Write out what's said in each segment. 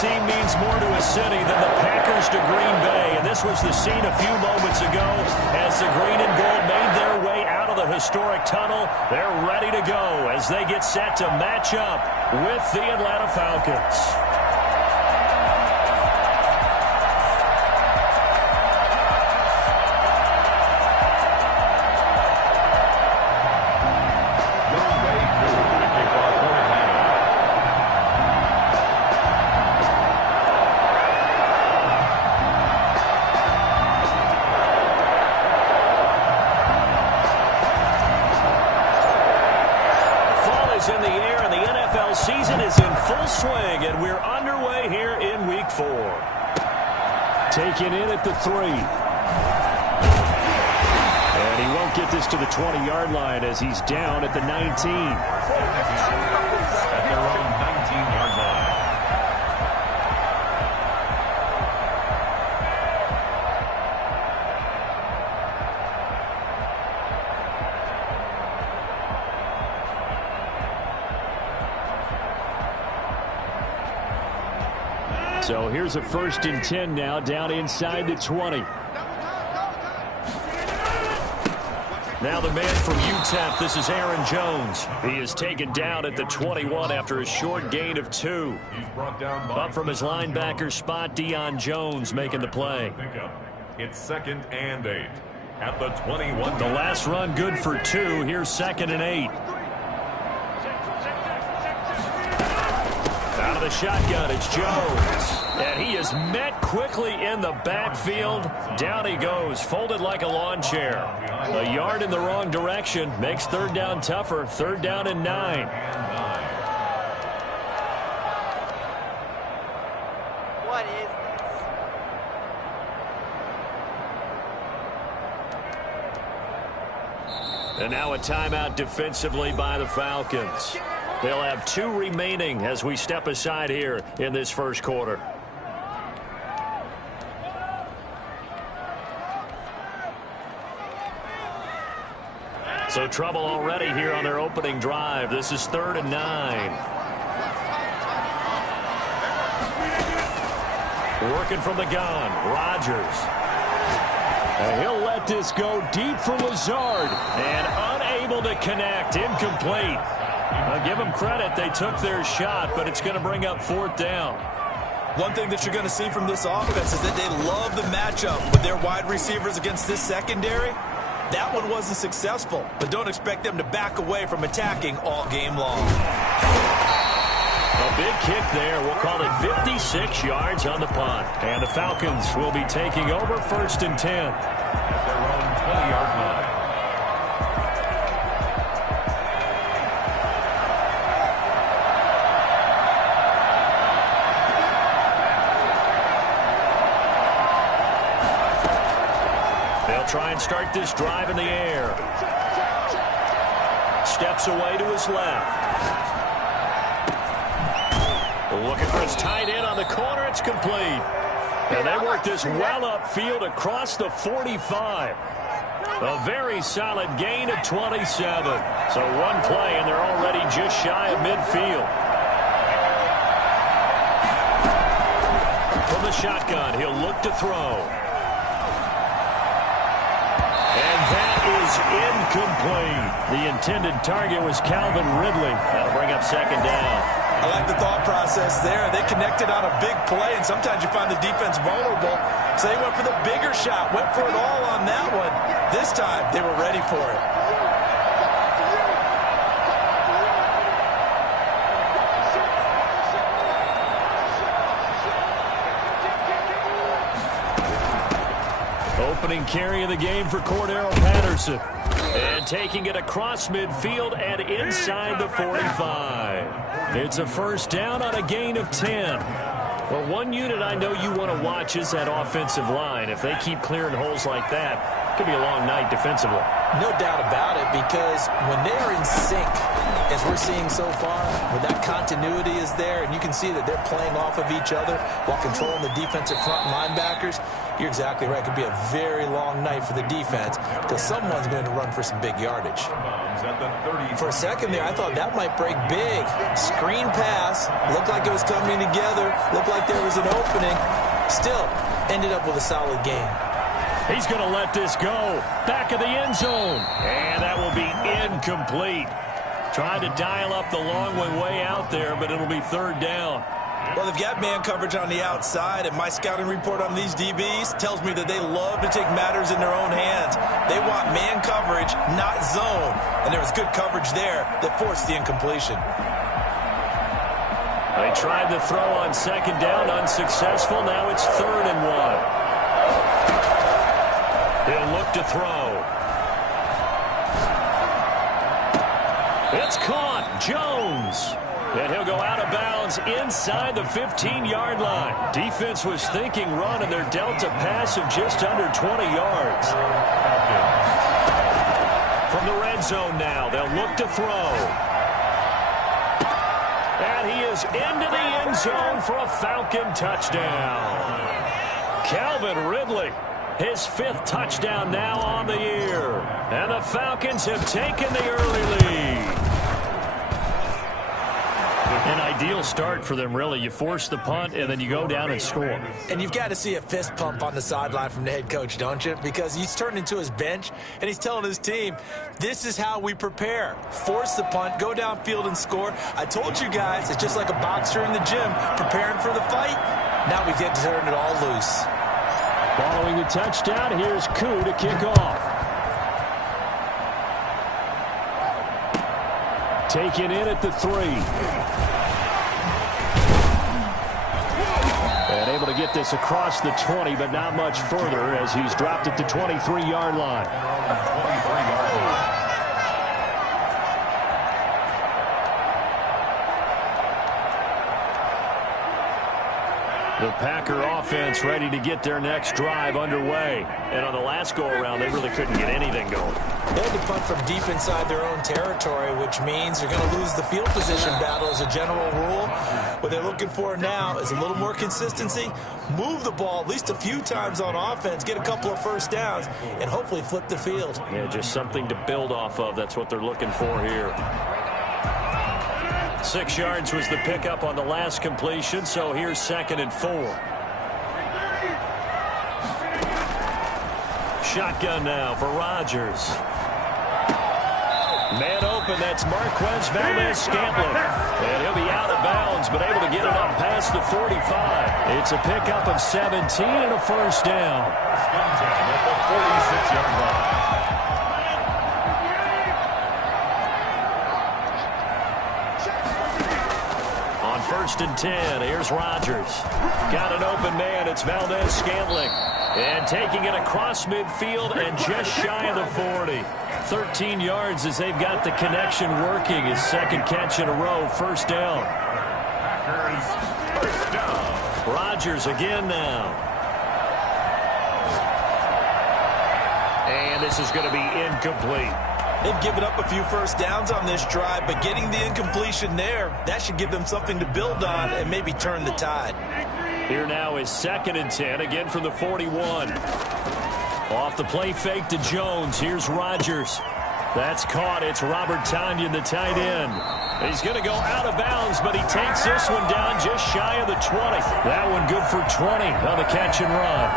team means more to a city than the Packers to Green Bay, and this was the scene a few moments ago as the green and gold made their way out of the historic tunnel. They're ready to go as they get set to match up with the Atlanta Falcons. In the air, and the NFL season is in full swing, and we're underway here in Week 4. Taken in at the 3. And he won't get this to the 20-yard line as he's down at the 19. At their own 19-yard line. So here's a 1st and 10 now, down inside the 20. Now the man from UTEP, this is Aaron Jones. He is taken down at the 21 after a short gain of 2. Up from his linebacker spot, Deion Jones making the play. It's 2nd and 8 at the 21. The last run good for 2. Here's 2nd and 8. Out of the shotgun, it's Jones. And he is met quickly in the backfield. Down he goes, folded like a lawn chair. A yard in the wrong direction makes 3rd down tougher. 3rd down and 9. What is this? And now a timeout defensively by the Falcons. They'll have 2 remaining as we step aside here in this first quarter. So trouble already here on their opening drive. This is 3rd and 9. Working from the gun, Rodgers. And he'll let this go deep for Lazard. And unable to connect, incomplete. I'll give them credit. They took their shot, but it's going to bring up 4th down. One thing that you're going to see from this offense is that they love the matchup with their wide receivers against this secondary. That one wasn't successful, but don't expect them to back away from attacking all game long. A big kick there. We'll call it 56 yards on the punt. And the Falcons will be taking over 1st and 10. At their own 20-yard line. Try and start this drive in the air. Steps away to his left. Looking for his tight end on the corner. It's complete. And they work this well upfield across the 45. A very solid gain of 27. So one play, and they're already just shy of midfield. From the shotgun, he'll look to throw. Incomplete. The intended target was Calvin Ridley. That'll bring up 2nd down. I like the thought process there. They connected on a big play, and sometimes you find the defense vulnerable. So they went for the bigger shot, went for it all on that one. This time, they were ready for it. Opening carry of the game for Cordero Patterson. And taking it across midfield and inside the 45. It's a 1st down on a gain of 10. Well, one unit I know you want to watch is that offensive line. If they keep clearing holes like that, it could be a long night defensively. No doubt about it, because when they are in sync, as we're seeing so far, when that continuity is there, and you can see that they're playing off of each other while controlling the defensive front linebackers, you're exactly right. It could be a very long night for the defense because someone's going to run for some big yardage. at the 30. For a second there, I thought that might break big. Screen pass. Looked like it was coming together. Looked like there was an opening. Still, ended up with a solid game. He's going to let this go. Back of the end zone. And that will be incomplete. Trying to dial up the long one way out there, but it'll be third down. Well, they've got man coverage on the outside, and my scouting report on these DBs tells me that they love to take matters in their own hands. They want man coverage, not zone. And there was good coverage there that forced the incompletion. They tried to throw on second down, unsuccessful. Now it's 3rd and 1. He'll look to throw. It's caught. Jones. And he'll go out of bounds inside the 15-yard line. Defense was thinking run, and they're dealt a pass of just under 20 yards. From the red zone now, they'll look to throw. And he is into the end zone for a Falcon touchdown. Calvin Ridley, his 5th touchdown now on the year. And the Falcons have taken the early lead. An ideal start for them, really. You force the punt, and then you go down and score. And you've got to see a fist pump on the sideline from the head coach, don't you? Because he's turned into his bench, and he's telling his team, this is how we prepare. Force the punt, go downfield and score. I told you guys, it's just like a boxer in the gym preparing for the fight. Now we get to turn it all loose. Following the touchdown, here's Koo to kick off. Taken in at the 3. And able to get this across the 20, but not much further as he's dropped at the 23-yard line. The Packer offense ready to get their next drive underway. And on the last go-around, they really couldn't get anything going. They had to punt from deep inside their own territory, which means they're going to lose the field position battle as a general rule. What they're looking for now is a little more consistency, move the ball at least a few times on offense, get a couple of first downs, and hopefully flip the field. Yeah, just something to build off of. That's what they're looking for here. 6 yards was the pickup on the last completion, so here's 2nd and 4. Shotgun now for Rodgers. Man open, that's Marquez Valdez-Scantling. And he'll be out of bounds, but able to get it up past the 45. It's a pickup of 17 and a first down. At the 46-yard line. On 1st and 10, here's Rodgers. Got an open man, it's Valdez-Scantling. And taking it across midfield and just shy of the 40. 13 yards as they've got the connection working. His 2nd catch in a row, first down. First down. Rodgers again now. And this is going to be incomplete. They've given up a few first downs on this drive, but getting the incompletion there, that should give them something to build on and maybe turn the tide. Here now is 2nd and 10, again from the 41. Off the play fake to Jones. Here's Rodgers. That's caught. It's Robert Tonyan, the tight end. He's going to go out of bounds, but he takes this one down just shy of the 20. That one good for 20 on the catch and run.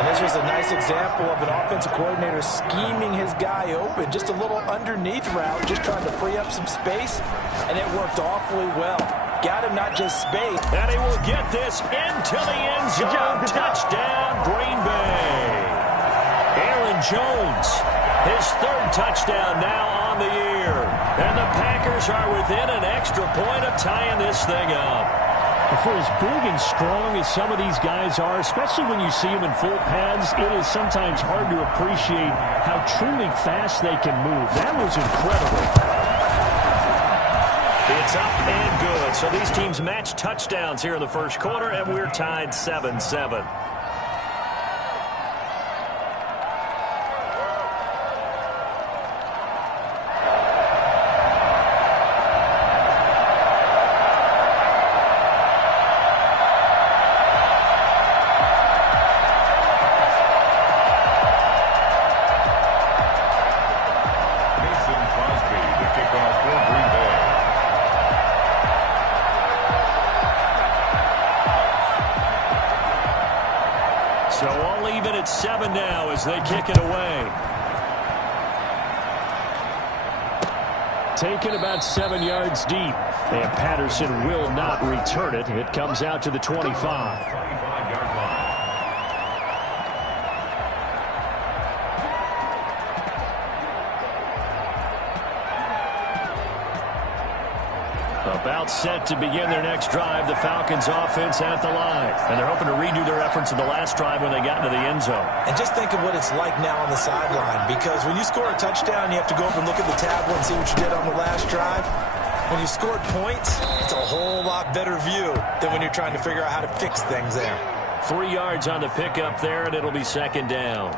And this was a nice example of an offensive coordinator scheming his guy open. Just a little underneath route, just trying to free up some space, and it worked awfully well. Got him not just space. And he will get this into the end zone. Touchdown, Green Bay. Aaron Jones, his 3rd touchdown now on the year. And the Packers are within an extra point of tying this thing up. For as big and strong as some of these guys are, especially when you see them in full pads, it is sometimes hard to appreciate how truly fast they can move. That was incredible. It's up and good. So these teams match touchdowns here in the first quarter, and we're tied 7-7. So all even at 7 now as they kick it away. Taken about 7 yards deep. And Patterson will not return it. It comes out to the 25. About set to begin their next drive, the Falcons offense at the line. And they're hoping to redo their efforts in the last drive when they got into the end zone. And just think of what it's like now on the sideline, because when you score a touchdown, you have to go up and look at the tablet and see what you did on the last drive. When you scored points, it's a whole lot better view than when you're trying to figure out how to fix things there. 3 yards on the pickup there, and it'll be second down.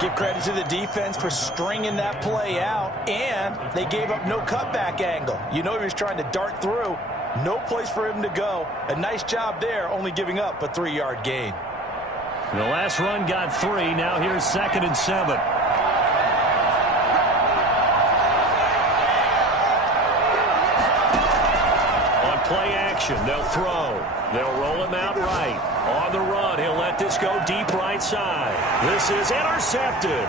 Give credit to the defense for stringing that play out, and they gave up no cutback angle. You know he was trying to dart through. No place for him to go. A nice job there, only giving up a 3-yard gain. The last run got 3. Now here's 2nd and 7. On play action, they'll throw. They'll roll him out right. On the run, he'll let this go deep right side. This is intercepted.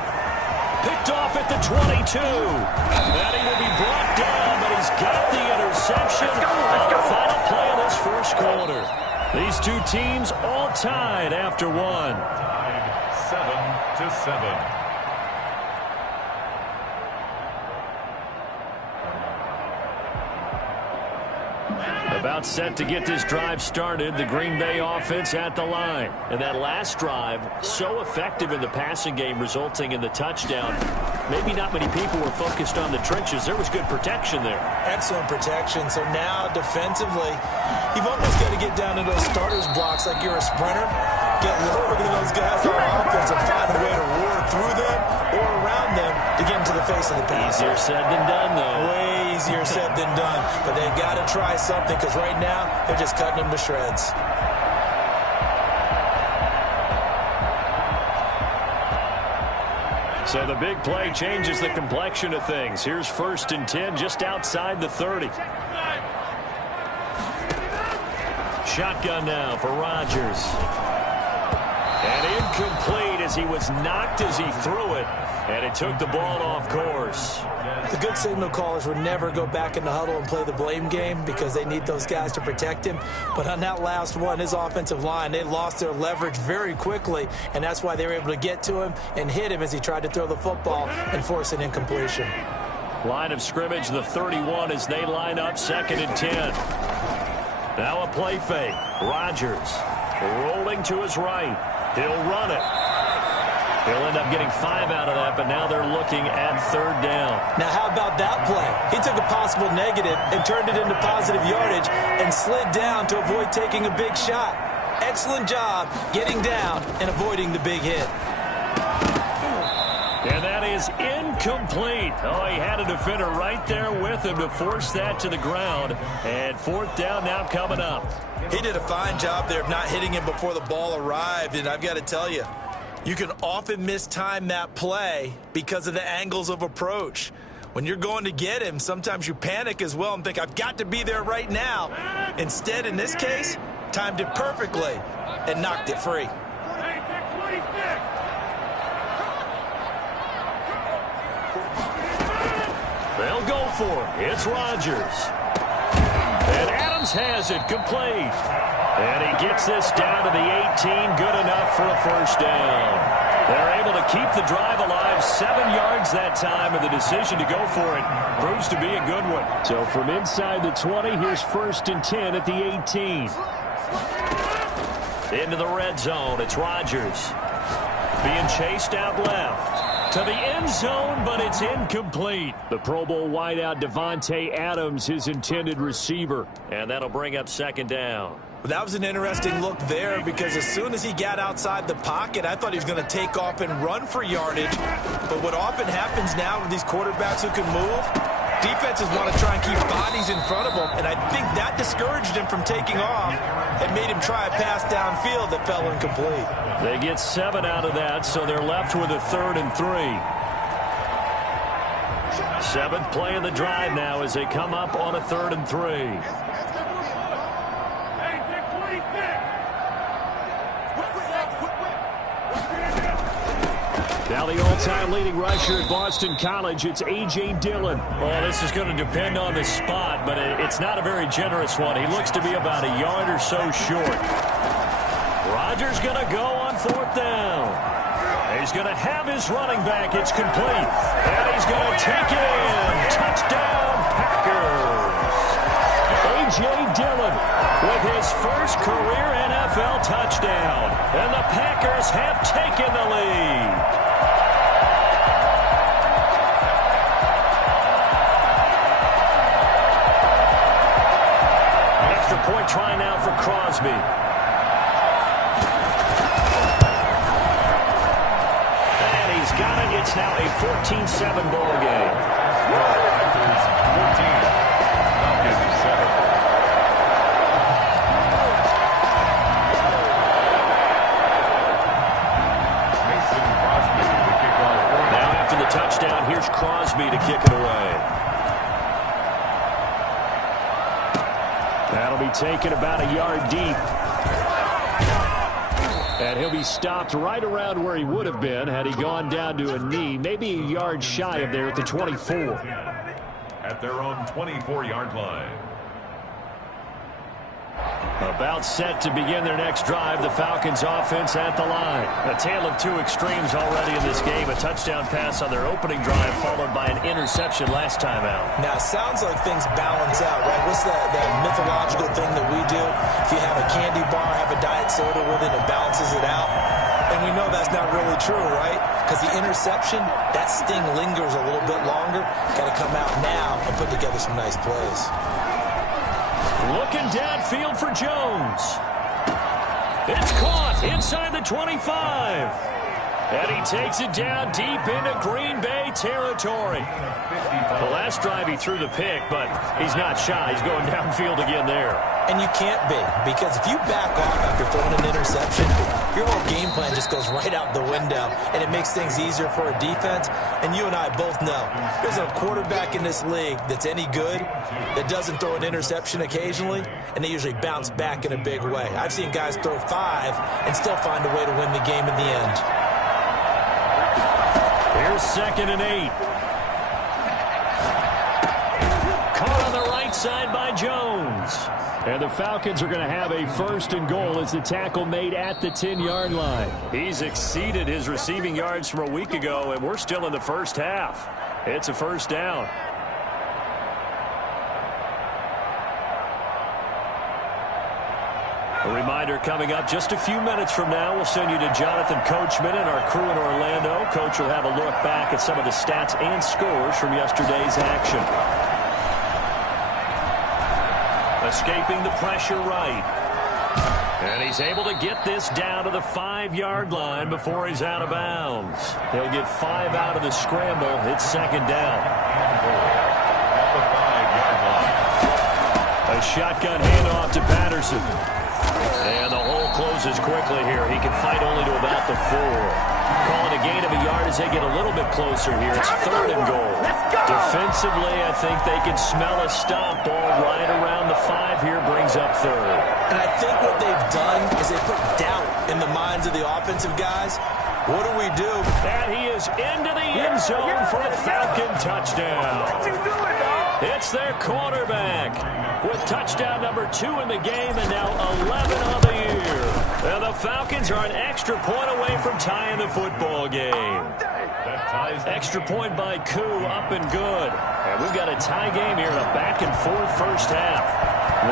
Picked off at the 22. That he will be brought down, but he's got the interception on the final play of this first quarter. These two teams all tied after one. 7-7. About set to get this drive started. The Green Bay offense at the line. And that last drive, so effective in the passing game, resulting in the touchdown. Maybe not many people were focused on the trenches. There was good protection there. Excellent protection. So now, defensively, you've almost got to get down to those starters blocks like you're a sprinter. Get lower than those guys on offense and find a way to roar through them or around them to get into the face of the pass. Easier said than done, though. Way easier said than done. But they've got to try something, because right now they're just cutting them to shreds. So the big play changes the complexion of things. Here's 1st and 10 just outside the 30. Shotgun now for Rodgers. And incomplete as he was knocked as he threw it. And it took the ball off course. The good signal callers would never go back in the huddle and play the blame game, because they need those guys to protect him. But on that last one, his offensive line, they lost their leverage very quickly, and that's why they were able to get to him and hit him as he tried to throw the football and force an incompletion. Line of scrimmage, the 31, as they line up 2nd and 10. Now a play fake. Rodgers rolling to his right. He'll run it. He'll end up getting 5 out of that, but now they're looking at 3rd down. Now, how about that play? He took a possible negative and turned it into positive yardage and slid down to avoid taking a big shot. Excellent job getting down and avoiding the big hit. And that is incomplete. Oh, he had a defender right there with him to force that to the ground. And 4th down now coming up. He did a fine job there of not hitting him before the ball arrived, and I've got to tell you, you can often mistime that play because of the angles of approach. When you're going to get him, sometimes you panic as well and think, I've got to be there right now. Instead, in this case, timed it perfectly and knocked it free. They'll go for it. It's Rodgers. And Adams has it complete. And he gets this down to the 18. Good enough for a 1st down. They're able to keep the drive alive. 7 yards that time, and the decision to go for it proves to be a good one. So from inside the 20, here's 1st and 10 at the 18. Into the red zone. It's Rodgers. Being chased out left. To the end zone, but it's incomplete. The Pro Bowl wideout Devontae Adams, his intended receiver. And that'll bring up 2nd down. Well, that was an interesting look there, because as soon as he got outside the pocket, I thought he was going to take off and run for yardage. But what often happens now with these quarterbacks who can move, defenses want to try and keep bodies in front of them, and I think that discouraged him from taking off and made him try a pass downfield that fell incomplete. They get 7 out of that, so they're left with a 3rd and 3. 7th play of the drive now as they come up on a 3rd and 3. Now the all-time leading rusher at Boston College, it's A.J. Dillon. Well, this is going to depend on the spot, but it's not a very generous one. He looks to be about a yard or so short. Rodgers going to go on 4th down. He's going to have his running back. It's complete. And he's going to take it in. Touchdown, Packers. A.J. Dillon with his first career NFL touchdown. And the Packers have taken the lead. Extra point try now for Crosby. And he's got it. It's now a 14-7 ball game. Packers 14. Falcons 7. Mason Crosby to kick off. Now after the touchdown, here's Crosby to kick it away. That'll be taken about a yard deep. And he'll be stopped right around where he would have been had he gone down to a knee, maybe a yard shy of there at the 24. At their own 24-yard line. About set to begin their next drive, the Falcons offense at the line. A tale of two extremes already in this game. A touchdown pass on their opening drive followed by an interception last time out. Now, it sounds like things balance out, right? What's that mythological thing that we do? If you have a candy bar, have a diet soda with it, it balances it out. And we know that's not really true, right? Because the interception, that sting lingers a little bit longer. Got to come out now and put together some nice plays. Looking downfield for Jones. It's caught inside the 25. And he takes it down deep into Green Bay territory. The last drive he threw the pick, but he's not shy. He's going downfield again there. And you can't be, because if you back off after throwing an interception, your whole game plan just goes right out the window, and it makes things easier for a defense. And you and I both know there's a quarterback in this league that's any good that doesn't throw an interception occasionally, and they usually bounce back in a big way. I've seen guys throw 5 and still find a way to win the game in the end. Here's 2nd and 8. Caught on the right side by Jones. And the Falcons are going to have a 1st and goal as the tackle made at the 10-yard line. He's exceeded his receiving yards from a week ago, and we're still in the first half. It's a 1st down. A reminder coming up just a few minutes from now, we'll send you to Jonathan Coachman and our crew in Orlando. Coach will have a look back at some of the stats and scores from yesterday's action. Escaping the pressure right. And he's able to get this down to the 5-yard line before he's out of bounds. He'll get 5 out of the scramble. It's 2nd down. At the 5-yard line. A shotgun handoff to Patterson. And the hole closes quickly here. He can fight only to about the 4. Calling a gain of a yard as they get a little bit closer here. It's 3rd and goal. Defensively, I think they can smell a stop. Ball right around the 5 here, brings up 3rd. And I think what they've done is they put doubt in the minds of the offensive guys. What do we do? And he is into the end zone for a Falcon touchdown. It's their quarterback with touchdown number 2 in the game and now 11 on the year. And the Falcons are an extra point away from tying the football game. Extra point by Koo, up and good. And we've got a tie game here in a back-and-forth first half.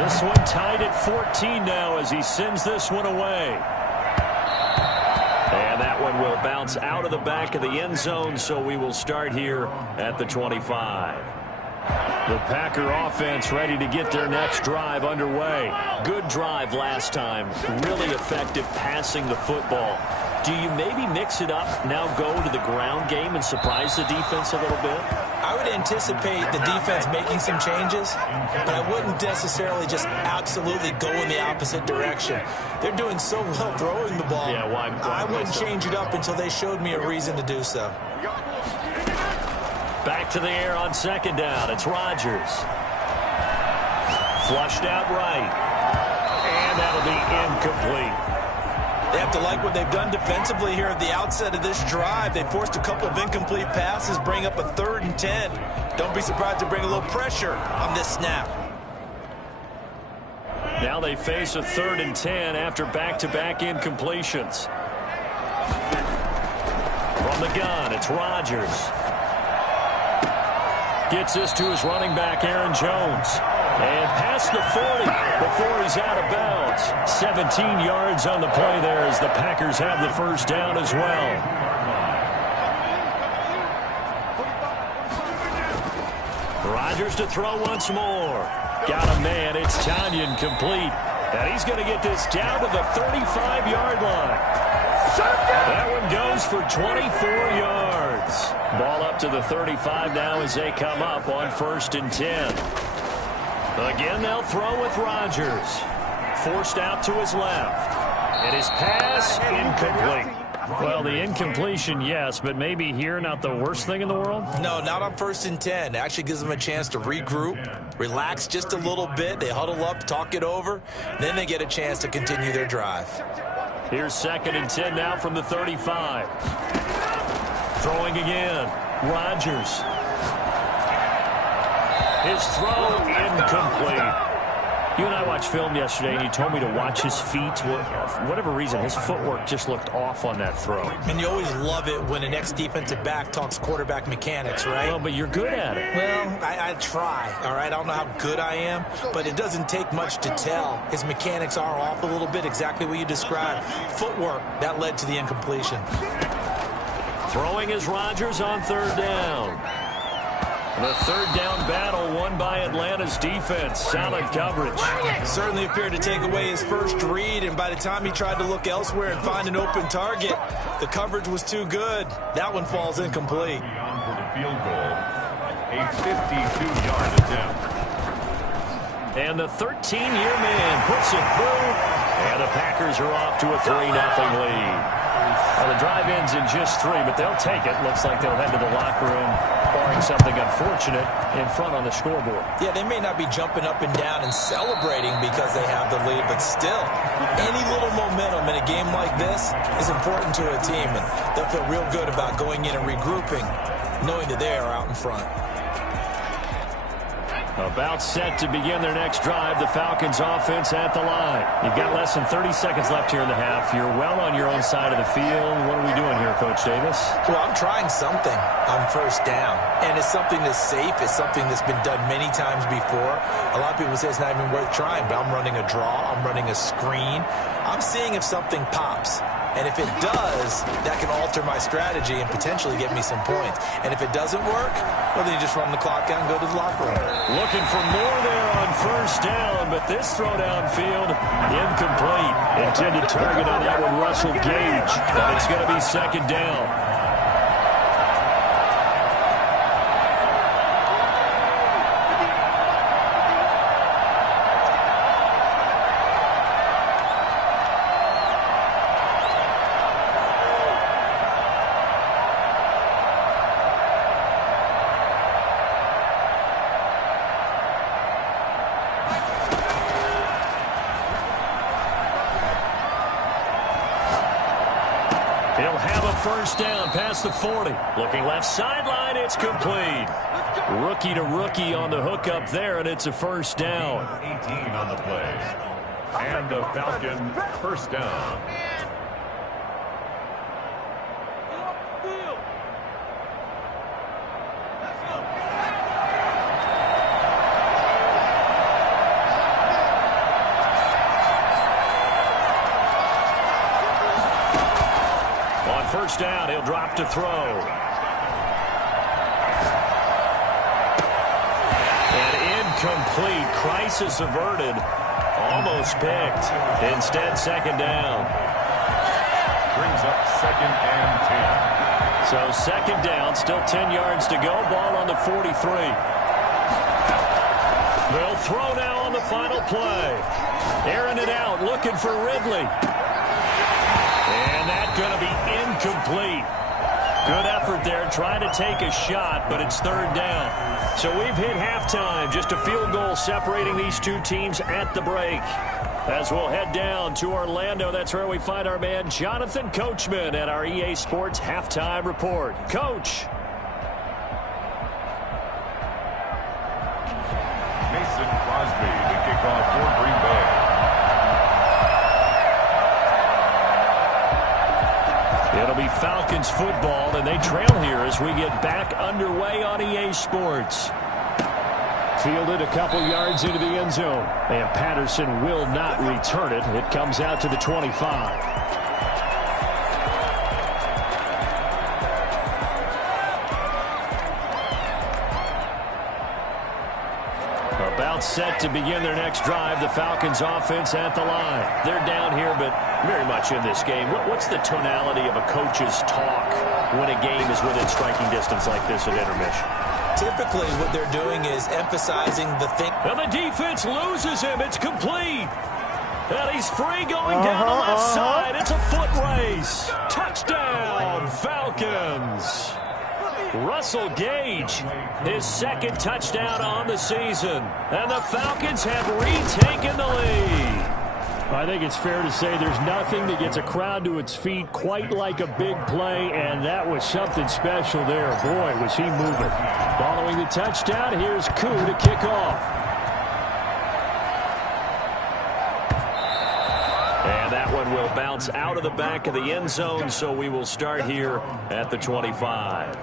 This one tied at 14 now as he sends this one away. And that one will bounce out of the back of the end zone, so we will start here at the 25. The Packer offense ready to get their next drive underway. Good drive last time. Really effective passing the football. Do you maybe mix it up, now go to the ground game and surprise the defense a little bit? I would anticipate the defense making some changes, but I wouldn't necessarily just absolutely go in the opposite direction. They're doing so well throwing the ball. Yeah, why I wouldn't change it up until they showed me a reason to do so. Back to the air on 2nd down. It's Rodgers. Flushed out right. And that'll be incomplete. They have to like what they've done defensively here at the outset of this drive. They forced a couple of incomplete passes, bring up a 3rd and 10. Don't be surprised to bring a little pressure on this snap. Now they face a 3rd and 10 after back-to-back incompletions. From the gun, it's Rodgers. Gets this to his running back, Aaron Jones. And past the 40 before he's out of bounds. 17 yards on the play there as the Packers have the first down as well. Rodgers to throw once more. Got a man. It's Tanyan complete. And he's going to get this down to the 35-yard line. That one goes for 24 yards. Ball up to the 35 now as they come up on 1st and 10. Again, they'll throw with Rodgers. Forced out to his left. And his pass incomplete. Well, the incompletion, yes, but maybe here not the worst thing in the world? No, not on 1st and 10. It actually gives them a chance to regroup, relax just a little bit. They huddle up, talk it over. Then they get a chance to continue their drive. Here's 2nd and 10 now from the 35. Throwing again. Rodgers. His throw incomplete. You and I watched film yesterday, and you told me to watch his feet. For whatever reason, his footwork just looked off on that throw. And you always love it when an ex-defensive back talks quarterback mechanics, right? Well, but you're good at it. Well, I try, all right? I don't know how good I am, but it doesn't take much to tell. His mechanics are off a little bit, exactly what you described. Footwork, that led to the incompletion. Throwing is Rodgers on 3rd down. The 3rd down battle won by Atlanta's defense. Solid coverage. Certainly appeared to take away his first read, and by the time he tried to look elsewhere and find an open target, the coverage was too good. That one falls incomplete. For the field goal, a 52-yard attempt. And the 13-year man puts it through, and the Packers are off to a 3-0 lead. Well, the drive ends in just 3, but they'll take it. Looks like they'll head to the locker room, barring something unfortunate, in front on the scoreboard. Yeah, they may not be jumping up and down and celebrating because they have the lead, but still, any little momentum in a game like this is important to a team, and they'll feel real good about going in and regrouping, knowing that they are out in front. About set to begin their next drive. The Falcons offense at the line. You've got less than 30 seconds left here in the half. You're well on your own side of the field. What are we doing here, Coach Davis? Well, I'm trying something on 1st down. And it's something that's safe. It's something that's been done many times before. A lot of people say it's not even worth trying, but I'm running a draw. I'm running a screen. I'm seeing if something pops. And if it does, that can alter my strategy and potentially get me some points. And if it doesn't work, well, then you just run the clock out and go to the locker room. Looking for more there on 1st down, but this throw downfield, incomplete. Intended target on that one, Russell Gage. But it's going to be 2nd down. He'll have a 1st down past the 40. Looking left sideline, it's complete. Rookie to rookie on the hookup there, and it's a 1st down. 18 on the play. And the Falcons 1st down. On 1st down, he'll drop to throw. And incomplete. Crisis averted. Almost picked. Instead, 2nd down. Brings up 2nd and 10. So 2nd down, still 10 yards to go. Ball on the 43. They'll throw now on the final play. Airing it out, looking for Ridley. And that's going to be incomplete. Good effort there trying to take a shot, but it's third down. So we've hit halftime. Just a field goal separating these two teams at the break. As we'll head down to Orlando, that's where we find our man Jonathan Coachman at our EA Sports Halftime Report. Coach. Mason Crosby, the kickoff for Green Bay. It'll be Falcons football, and they trail here as we get back underway on EA Sports. Fielded a couple yards into the end zone, and Patterson will not return it. It comes out to the 25. About set to begin their next drive. The Falcons offense at the line. They're down here, but very much in this game. What's the tonality of a coach's talk when a game is within striking distance like this at intermission? Typically, what they're doing is emphasizing the thing. And the defense loses him. It's complete. And he's free going down the left side. It's a foot race. Touchdown, Falcons. Russell Gage, his second touchdown on the season. And the Falcons have retaken the lead. I think it's fair to say there's nothing that gets a crowd to its feet quite like a big play, and that was something special there. Boy, was he moving. Following the touchdown, here's Koo to kick off. And that one will bounce out of the back of the end zone, so we will start here at the 25.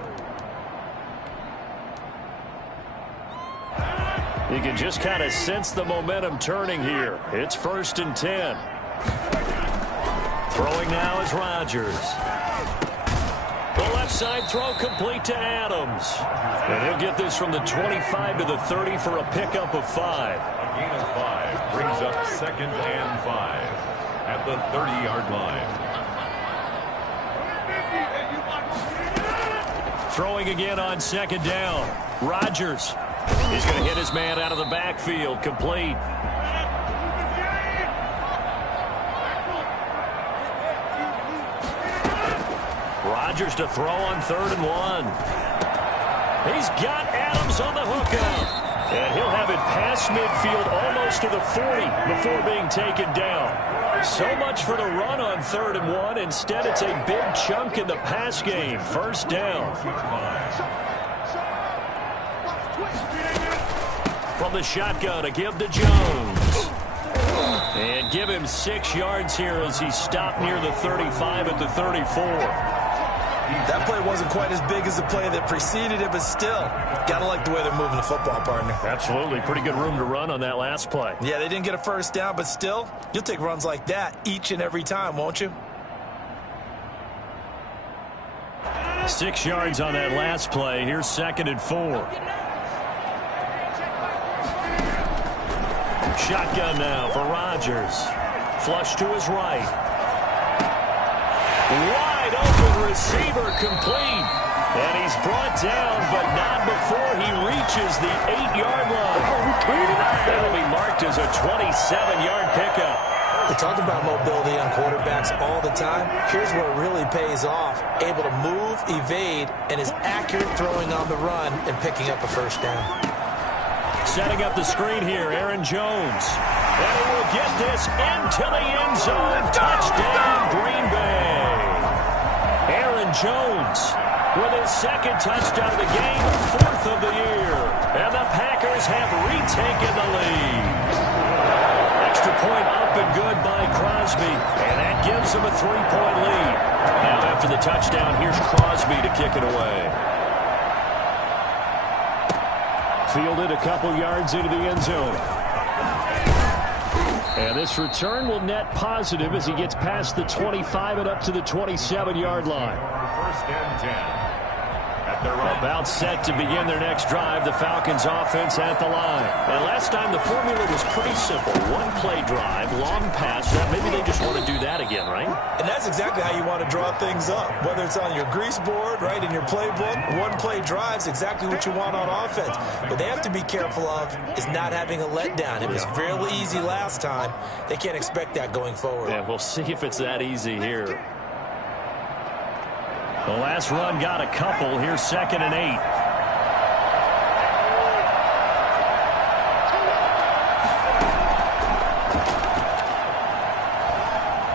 You can just kind of sense the momentum turning here. It's 1st and 10. Throwing now is Rodgers. The left side throw complete to Adams. And he'll get this from the 25 to the 30 for a pickup of 5. A gain of 5 brings up 2nd and 5 at the 30-yard line. Throwing again on 2nd down. Rodgers. He's going to hit his man out of the backfield. Complete. Rodgers to throw on 3rd and 1. He's got Adams on the hookup. And he'll have it past midfield almost to the 40 before being taken down. So much for the run on 3rd and 1. Instead, it's a big chunk in the pass game. 1st down. From the shotgun, a give to Jones. And give him 6 yards here as he stopped near the 35 at the 34. That play wasn't quite as big as the play that preceded it, but still, gotta like the way they're moving the football, partner. Absolutely. Pretty good room to run on that last play. Yeah, they didn't get a 1st down, but still, you'll take runs like that each and every time, won't you? 6 yards on that last play. Here's 2nd and 4. Shotgun now for Rodgers. Flush to his right. Wide open receiver complete. And he's brought down, but not before he reaches the 8-yard line. That'll be marked as a 27-yard pickup. We talk about mobility on quarterbacks all the time. Here's where it really pays off. Able to move, evade, and is accurate throwing on the run and picking up a 1st down. Setting up the screen here, Aaron Jones. And he will get this into the end zone. Touchdown, Green Bay. Aaron Jones with his 2nd touchdown of the game, 4th of the year. And the Packers have retaken the lead. Extra point up and good by Crosby. And that gives them a 3-point lead. Now after the touchdown, here's Crosby to kick it away. Fielded a couple yards into the end zone. And this return will net positive as he gets past the 25 and up to the 27-yard line. 1st and 10. About set to begin their next drive. The Falcons offense at the line. And last time the formula was pretty simple. 1-play drive, long pass. Maybe they just want to do that again, right? And that's exactly how you want to draw things up. Whether it's on your grease board, right, in your playbook, 1-play drive's exactly what you want on offense. What they have to be careful of is not having a letdown. It was fairly easy last time. They can't expect that going forward. Yeah, we'll see if it's that easy here. The last run got a couple. Here's 2nd and 8.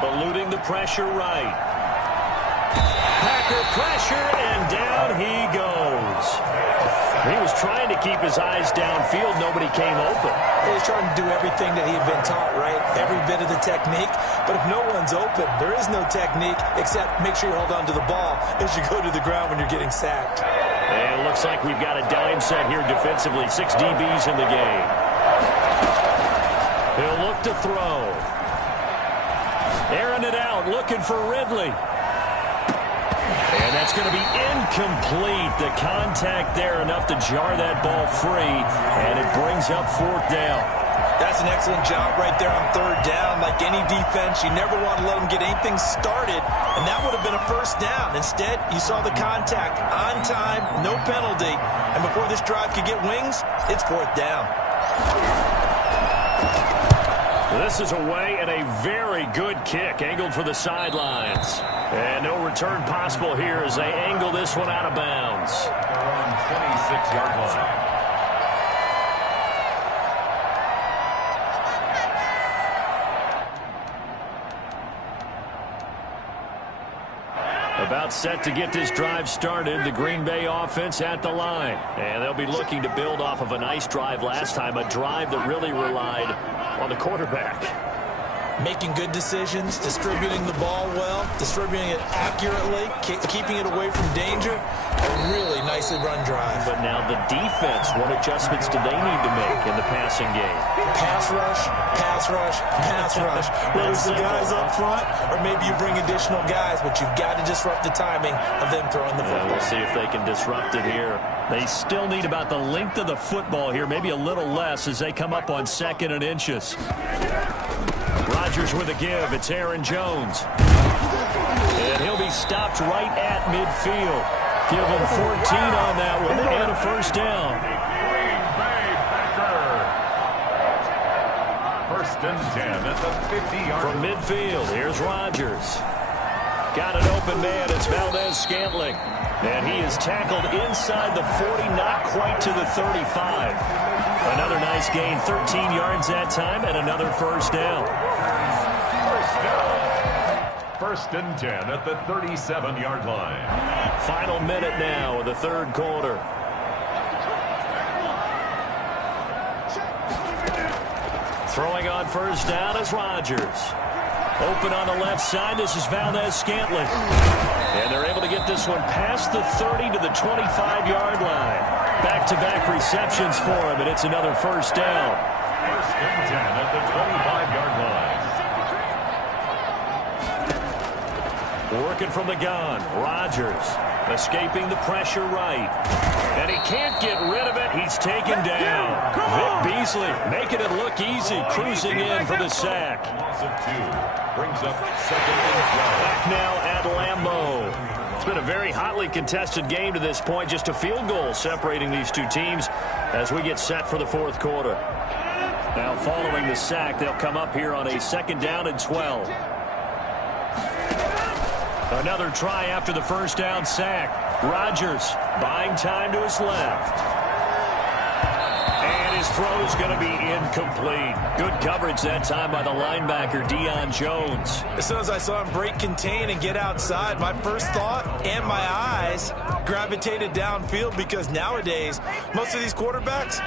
Eluding the pressure right. Packer pressure, and down he goes. He was trying to keep his eyes downfield. Nobody came open. He was trying to do everything that he had been taught, right? Every bit of the technique. But if no one's open, there is no technique except make sure you hold on to the ball as you go to the ground when you're getting sacked. And it looks like we've got a dime set here defensively. 6 DBs in the game. He'll look to throw. Airing it out, looking for Ridley. And that's going to be incomplete. The contact there enough to jar that ball free, and it brings up 4th down. That's an excellent job right there on 3rd down. Like any defense, you never want to let them get anything started, and that would have been a 1st down. Instead, you saw the contact on time, no penalty, and before this drive could get wings, it's 4th down. This is away and a very good kick, angled for the sidelines. And no return possible here as they angle this one out of bounds. They're on 26-yard line. About set to get this drive started, the Green Bay offense at the line. And they'll be looking to build off of a nice drive last time, a drive that really relied on the quarterback. Making good decisions, distributing the ball well, distributing it accurately, keeping it away from danger. A really nicely run drive. But now the defense, what adjustments do they need to make in the passing game? Pass rush, pass rush, pass rush. Whether it's the guys up front or maybe you bring additional guys, but you've got to disrupt the timing of them throwing the football. We'll see if they can disrupt it here. They still need about the length of the football here, maybe a little less as they come up on 2nd and inches. Rodgers with a give. It's Aaron Jones. And he'll be stopped right at midfield. Give him 14 on that one and a 1st down. Green Bay Packer. 1st and 10 at the 50-yard From midfield, here's Rodgers. Got an open man. It's Valdez-Scantling. And he is tackled inside the 40, not quite to the 35. Another nice gain, 13 yards that time, and another 1st down. 1st and 10 at the 37-yard line. Final minute now of the 3rd quarter. Throwing on 1st down is Rodgers. Open on the left side. This is Valdez-Scantling. And they're able to get this one past the 30 to the 25-yard line. Back-to-back receptions for him, and it's another 1st down. 1st and 10 at the 25-yard line. Working from the gun. Rodgers escaping the pressure right. And he can't get rid of it. He's taken down. Vic Beasley making it look easy, cruising in for the sack. Loss of 2 brings up 2nd and 12. Back now at Lambeau. It's been a very hotly contested game to this point. Just a field goal separating these two teams as we get set for the 4th quarter. Now following the sack, they'll come up here on a 2nd down and 12. Another try after the 1st down sack. Rodgers buying time to his left. And his throw is going to be incomplete. Good coverage that time by the linebacker, Deion Jones. As soon as I saw him break contain and get outside, my first thought and my eyes gravitated downfield because nowadays, most of these quarterbacks,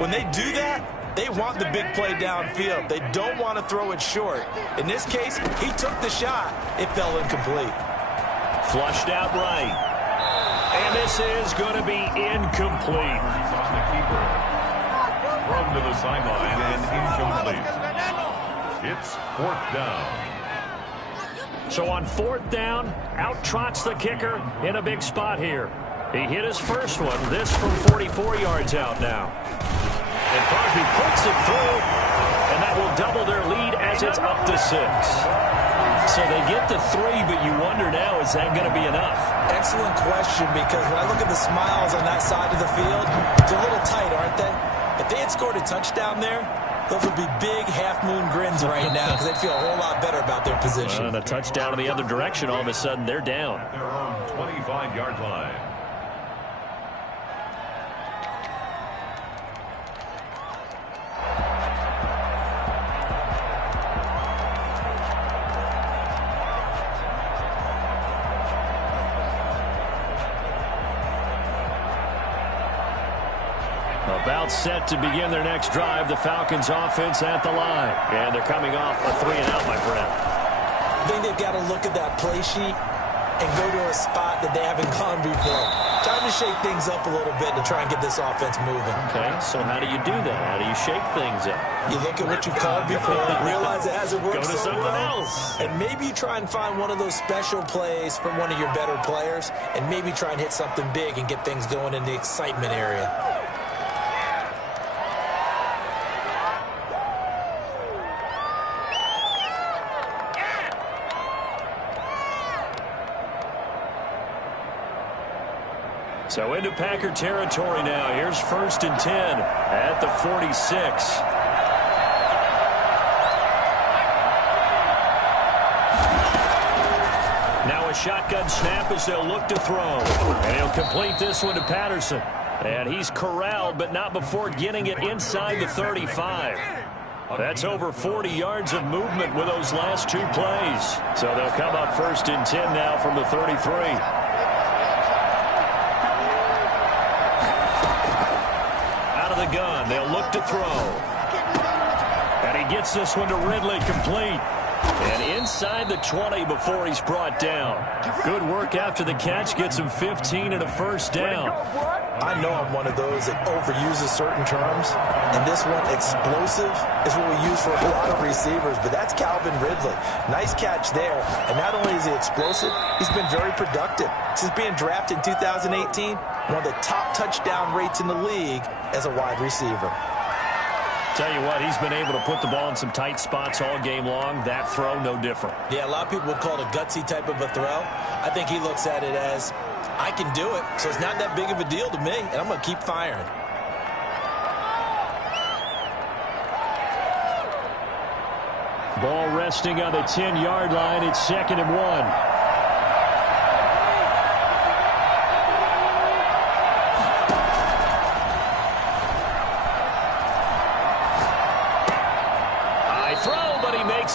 when they do that, they want the big play downfield. They don't want to throw it short. In this case, he took the shot. It fell incomplete. Flushed out right. And this is going to be incomplete. He's on the keeper. Thrown to the sideline and incomplete. It's 4th down. So on 4th down, out trots the kicker in a big spot here. He hit his first one. This from 44 yards out now. And Crosby puts it through, and that will double their lead as it's up to 6. So they get the 3, but you wonder now, is that going to be enough? Excellent question, because when I look at the smiles on that side of the field, they're a little tight, aren't they? If they had scored a touchdown there, Those would be big half-moon grins right now because they feel a whole lot better about their position. And a touchdown in the other direction, all of a sudden they're down. Their own 25-yard line. About set to begin their next drive, the Falcons offense at the line. And they're coming off a 3-and-out, my friend. I think they've got to look at that play sheet and go to a spot that they haven't gone before. Trying to shake things up a little bit to try and get this offense moving. Okay, so how do you do that? How do you shake things up? You look at what you called before, realize it hasn't worked Go to so something well, else. and maybe you try and find one of those special plays from one of your better players, and maybe try and hit something big and get things going in the excitement area. So into Packer territory now. Here's 1st and 10 at the 46. Now a shotgun snap as they'll look to throw. And he'll complete this one to Patterson. And he's corralled, but not before getting it inside the 35. That's over 40 yards of movement with those last 2 plays. So they'll come up 1st and 10 now from the 33. The gun. They'll look to throw. And he gets this one to Ridley, complete. And inside the 20 before he's brought down. Good work after the catch. Gets him 15 and a first down. I know I'm one of those that overuses certain terms. And this one, explosive, is what we use for a lot of receivers. But that's Calvin Ridley. Nice catch there. And not only is he explosive, he's been very productive. Since being drafted in 2018, one of the top touchdown rates in the league as a wide receiver. Tell you what, he's been able to put the ball in some tight spots all game long. That throw, no different. Yeah, a lot of people would call it a gutsy type of a throw. I think he looks at it as, I can do it, so it's not that big of a deal to me, and I'm going to keep firing. Ball resting on the 10-yard line. It's 2nd and 1.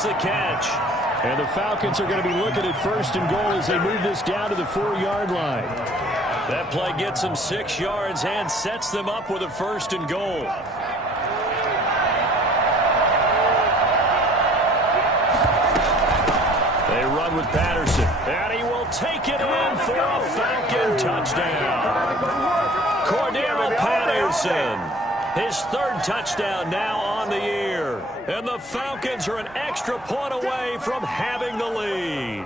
The catch. And the Falcons are going to be looking at 1st and goal as they move this down to the 4-yard line. That play gets them 6 yards and sets them up with a 1st and goal. They run with Patterson, and he will take it in for a Falcon touchdown. Cordero Patterson. His 3rd touchdown now on the year. And the Falcons are an extra point away from having the lead.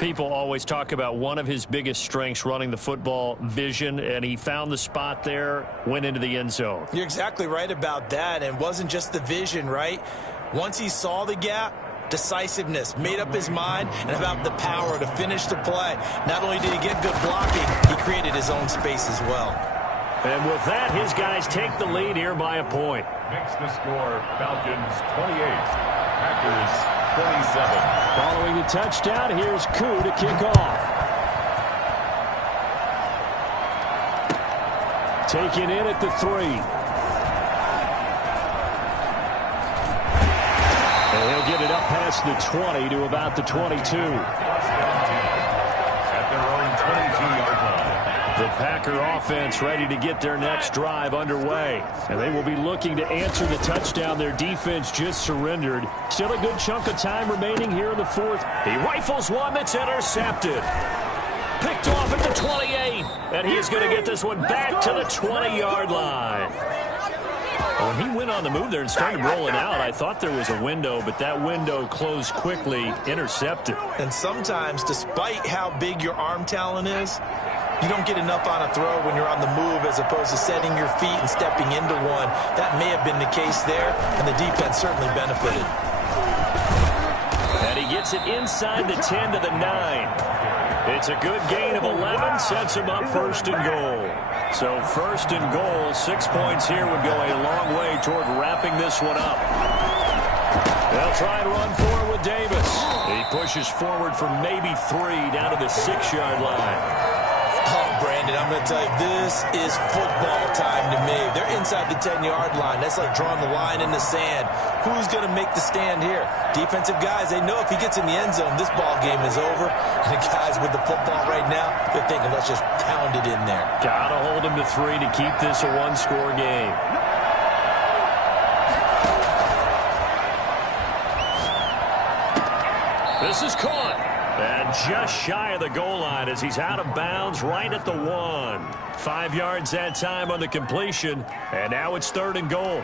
People always talk about one of his biggest strengths running the football, vision, and he found the spot there, went into the end zone. You're exactly right about that, and it wasn't just the vision, right? Once he saw the gap, decisiveness, made up his mind, and about the power to finish the play. Not only did he get good blocking, he created his own space as well. And with that, his guys take the lead here by a point. Makes the score Falcons 28, Packers 27. Following the touchdown, here's Koo to kick off. Taken in at the 3. And he'll get it up past the 20 to about the 22. At their own 22-yard line. The Packer offense ready to get their next drive underway. And they will be looking to answer the touchdown their defense just surrendered. Still a good chunk of time remaining here in the 4th. He rifles one that's intercepted. Picked off at the 28. And he is going to get this one back to the 20-yard line. When he went on the move there and started rolling out, I thought there was a window, but that window closed quickly, intercepted. And sometimes, despite how big your arm talent is, you don't get enough on a throw when you're on the move as opposed to setting your feet and stepping into one. That may have been the case there, and the defense certainly benefited. And he gets it inside the 10 to the 9. It's a good gain of 11, sets him up 1st and goal. So first and goal, 6 points here would go a long way toward wrapping this one up. They'll try and run forward with Davis. He pushes forward for maybe 3 down to the 6-yard line. Oh, Brandon, I'm going to tell you, this is football time to me. They're inside the 10-yard line. That's like drawing the line in the sand. Who's going to make the stand here? Defensive guys, they know if he gets in the end zone, this ball game is over. And the guys with the football right now, they're thinking, let's just pound it in there. Got to hold him to 3 to keep this a one-score game. This is caught. And just shy of the goal line as he's out of bounds right at the 1. 5 yards that time on the completion. And now it's 3rd and goal.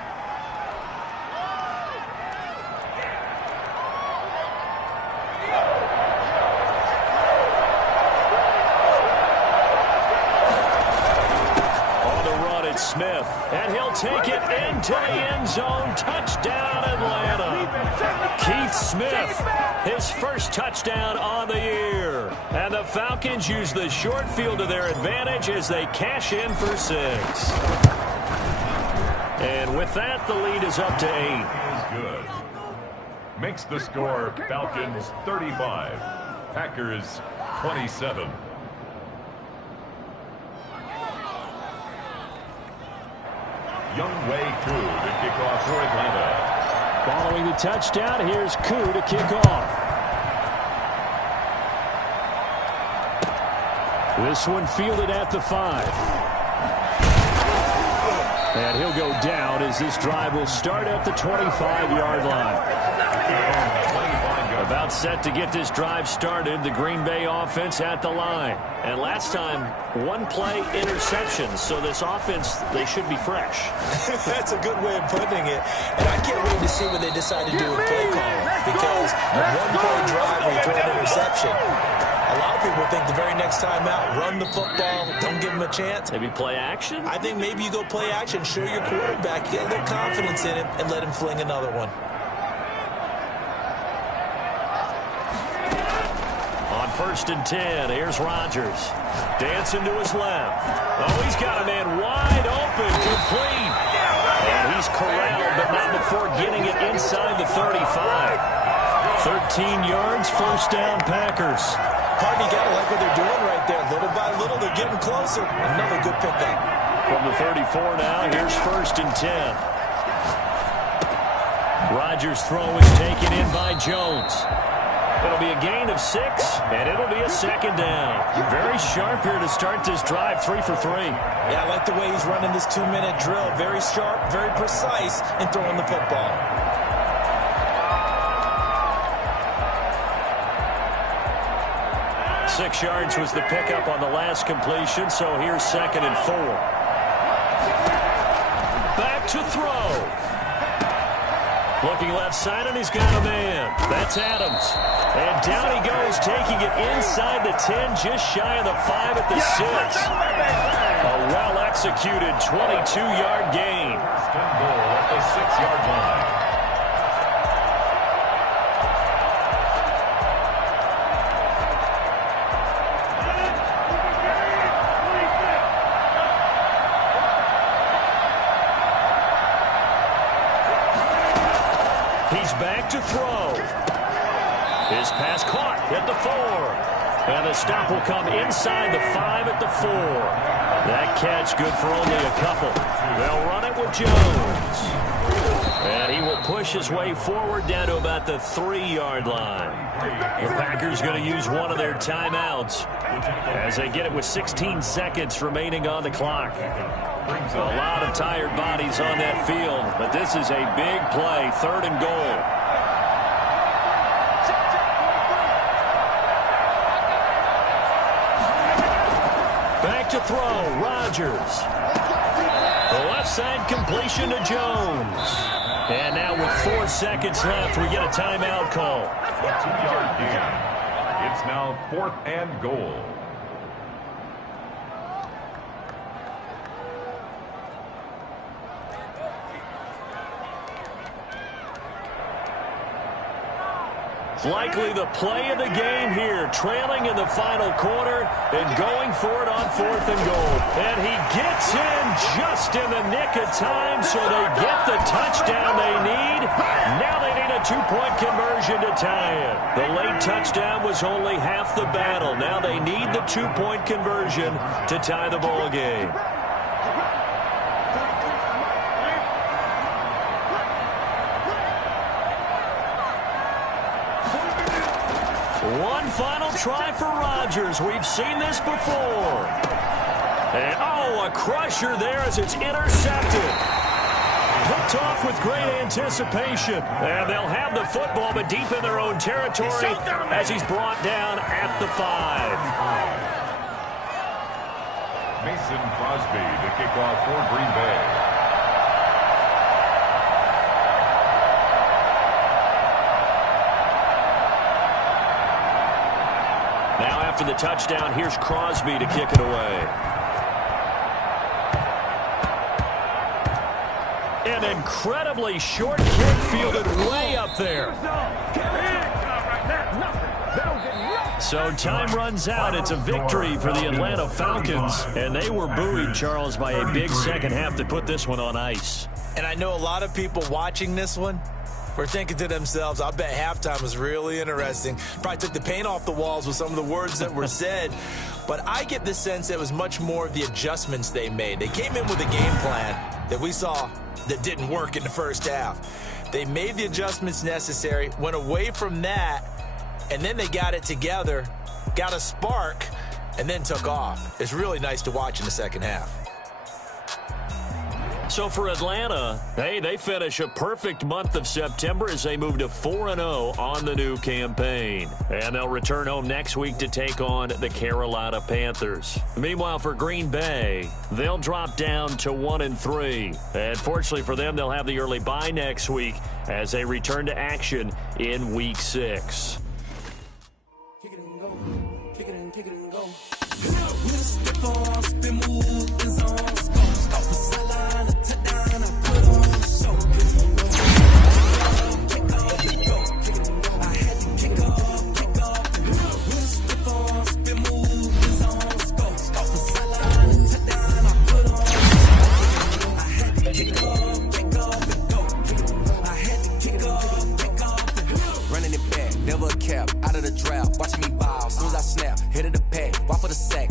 On the run, it's Smith. And he'll take it into the end zone. Touchdown, Atlanta. Keith Smith, his first touchdown on the year. And the Falcons use the short field to their advantage as they cash in for 6. And with that, the lead is up to 8. Is good. Makes the score Falcons 35, Packers 27. Younghoe Koo to kick off for Atlanta. Following the touchdown, here's Koo to kick off. This one fielded at the 5. And he'll go down as this drive will start at the 25-yard line. About set to get this drive started, the Green Bay offense at the line. And last time, 1-play interception, so this offense, they should be fresh. That's a good way of putting it. And I can't wait to see what they decide to do with play calling. Because a 1-play drive where you throw an interception, a lot of people think the very next time out, run the football, don't give them a chance. Maybe play action? I think maybe you go play action, show your quarterback, get a little confidence in him, and let him fling another one. On 1st and 10, here's Rodgers. Dancing to his left. Oh, he's got a man wide open, complete. And he's corralled, but not before getting it inside the 35. 13 yards, first down, Packers. Hardy, got to like what they're doing right there. Little by little, they're getting closer. Another good pickup. From the 34 now, here's 1st and 10. Rodgers' throw is taken in by Jones. It'll be a gain of 6, and it'll be a 2nd down. Very sharp here to start this drive, 3 for 3. Yeah, I like the way he's running this 2-minute drill. Very sharp, very precise in throwing the football. Six yards was the pickup on the last completion, so here's 2nd and 4. Back to throw. Looking left side, and he's got a man. That's Adams. And down he goes, taking it inside the 10, just shy of the 5 at the 6. A well-executed 22-yard gain. Goal at the 6-yard line. He's back to throw. His pass caught at the 4. And the stop will come inside the 5 at the 4. That catch good for only a couple. They'll run it with Jones. And he will push his way forward down to about the 3-yard line. The Packers going to use one of their timeouts as they get it with 16 seconds remaining on the clock. A lot of tired bodies on that field, but this is a big play, 3rd and goal. Back to throw, Rodgers. The left side completion to Jones. And now with 4 seconds left, we get a timeout call. A 2-yard gain. It's now 4th and goal. Likely the play of the game here, trailing in the final quarter and going for it on 4th and goal. And he gets in just in the nick of time, so they get the touchdown they need. Now they need a 2-point conversion to tie it. The late touchdown was only half the battle. Now they need the 2-point conversion to tie the ball game. One final try for Rodgers. We've seen this before. And, a crusher there as it's intercepted. Picked off with great anticipation. And they'll have the football, but deep in their own territory as he's brought down at the 5. Mason Crosby to kick off for Green Bay. Now after the touchdown, here's Crosby to kick it away. An incredibly short kick fielded way up there. So time runs out. It's a victory for the Atlanta Falcons. And they were buoyed, Charles, by a big second half that put this one on ice. And I know a lot of people watching this one were thinking to themselves, I bet halftime was really interesting. Probably took the paint off the walls with some of the words that were said. But I get the sense that it was much more of the adjustments they made. They came in with a game plan that we saw that didn't work in the first half. They made the adjustments necessary, went away from that, and then they got it together, got a spark, and then took off. It's really nice to watch in the second half. So for Atlanta, hey, they finish a perfect month of September as they move to 4-0 on the new campaign. And they'll return home next week to take on the Carolina Panthers. Meanwhile, for Green Bay, they'll drop down to 1-3. And fortunately for them, they'll have the early bye next week as they return to action in Week 6. Kick it and go. Kick it and go. Never a cap, out of the drought, watching me ball. Soon as I snap, hit of the pack, walk for the sack,